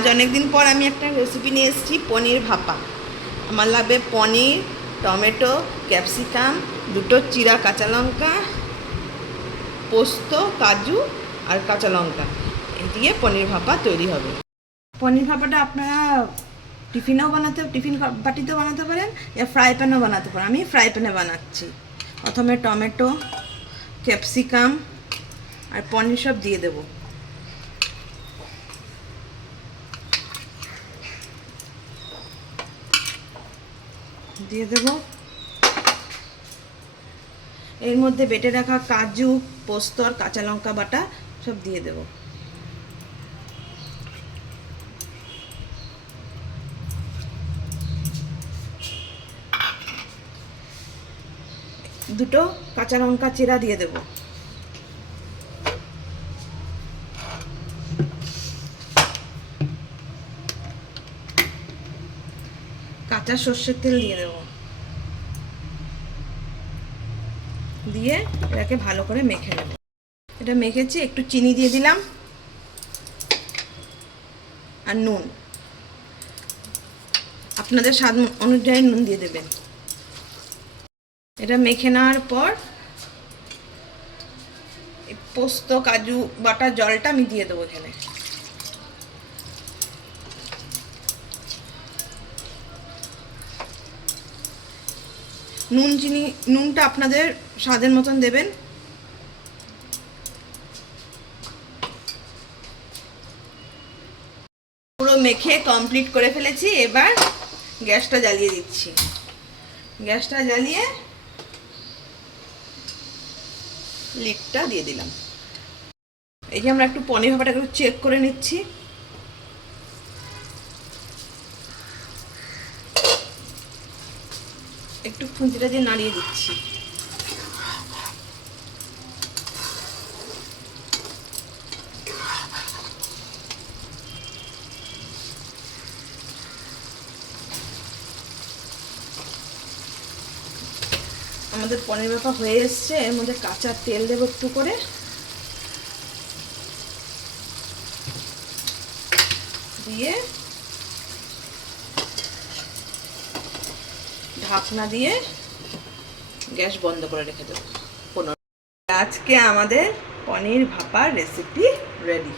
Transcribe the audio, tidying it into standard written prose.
আজ অনেক দিন পর আমি একটা রেসিপি নিয়ে এসেছি পনির ভাপা। আমার লাগবে পনির, টমেটো, ক্যাপসিকাম, দুটো চিরা কাঁচা লঙ্কা, পোস্ত, কাজু আর কাঁচা লঙ্কা দিয়ে পনির ভাপা তৈরি হবে। পনির ভাপাটা আপনারা টিফিন বাটিতেও বানাতে পারেন, ফ্রাই প্যানেও বানাতে পারেন। আমি ফ্রাই প্যানে বানাচ্ছি। প্রথমে টমেটো, ক্যাপসিকাম আর পনির সব দিয়ে দেবো। দিয়ে দেব এর মধ্যে বেটে রাখা কাজু, পোস্ত আর কাঁচা লঙ্কা বাটা সব দিয়ে দেব। দুটো কাঁচা লঙ্কা চিরা দিয়ে দেব। কাঁচা সর্ষের তেল দিয়ে দেব। দিয়ে এটাকে ভালো করে মেখে নেব। এটা মেখেছি, একটু চিনি দিয়ে দিলাম আর নুন, আপনাদের স্বাদ অনুযায়ী নুন দিয়ে দেবেন। এটা মেখে নেওয়ার পর পোস্ত কাজু বাটা জলটা আমি দিয়ে দেবো এখানে। নুনটা আপনাদের স্বাদের মতন দেবেন। পুরো মেখে কমপ্লিট করে ফেলেছি। এবার গ্যাসটা জ্বালিয়ে দিচ্ছি। গ্যাসটা জ্বালিয়ে লিডটা দিয়ে দিলাম। এই যে আমরা একটু পনির ভাপাটা একটু চেক করে নিচ্ছি। একটু খুন্তিটা দিয়ে নাড়িয়ে দিচ্ছি। আমাদের পনির ভাপা হয়ে এসছে। এর মধ্যে কাঁচা তেল দেবো একটু করে। দিয়ে ঢাকনা দিয়ে গ্যাস বন্ধ করে রেখে দেবো। আজকে আমাদের পনির ভাপার রেসিপি রেডি।